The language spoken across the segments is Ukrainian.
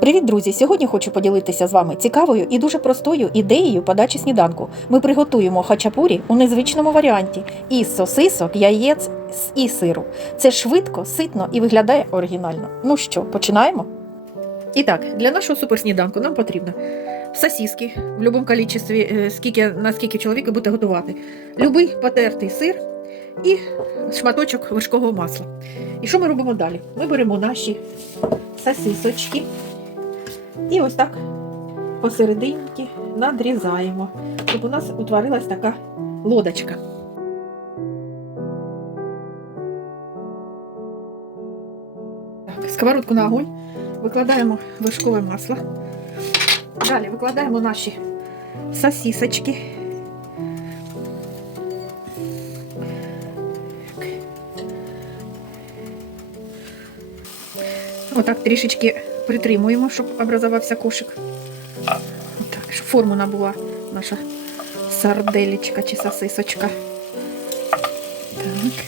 Привіт, друзі! Сьогодні хочу поділитися з вами цікавою і дуже простою ідеєю подачі сніданку. Ми приготуємо хачапурі у незвичному варіанті із сосисок, яєць і сиру. Це швидко, ситно і виглядає оригінально. Ну що, починаємо? І так, для нашого суперсніданку нам потрібно сосиски в будь-якому кількості, е, скільки, наскільки чоловік ви будете готувати, любий потертий сир і шматочок вершкового масла. І що ми робимо далі? Ми беремо наші сосисочки. І ось так посерединки надрізаємо, щоб у нас утворилась така лодочка. Так, сковородку на огонь, викладаємо вершкове масло. Далі викладаємо наші сосисочки. Отак трішечки притримуємо, щоб образувався кошик. Так, щоб форму набула наша сарделечка чи сосисочка. Так.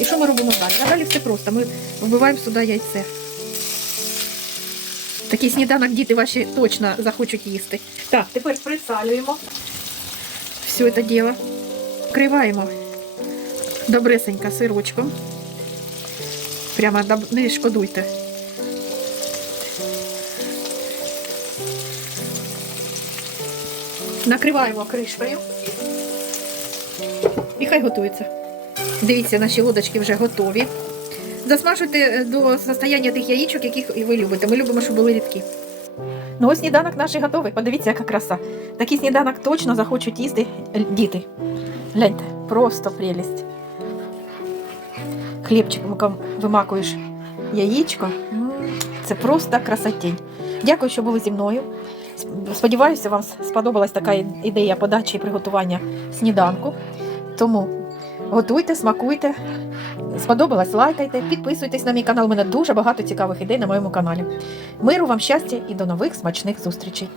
І що ми робимо далі? А далі все просто. Ми вбиваємо сюди яйце. Такий сніданок діти ваші точно захочуть їсти. Так, тепер присалюємо все це діло. Вкриваємо добресенько сирочком. Прямо не шкодуйте. Накриваємо кришкою. І хай готується. Дивіться, наші лодочки вже готові. Засмажуйте е, до состояння тих яєчок, яких ви любите. Ми любимо, щоб були рідкі. Ну ось сніданок наш готовий. Подивіться, яка краса. Такий сніданок точно захочуть їсти діти. Гляньте, просто прелість. Хлібчиком вимакуєш яєчко. Це просто красотень. Дякую, що були зі мною. Сподіваюся, вам сподобалась така ідея подачі і приготування сніданку. Тому готуйте, смакуйте. Сподобалось, лайкайте, підписуйтесь на мій канал. У мене дуже багато цікавих ідей на моєму каналі. Миру вам щастя і до нових смачних зустрічей!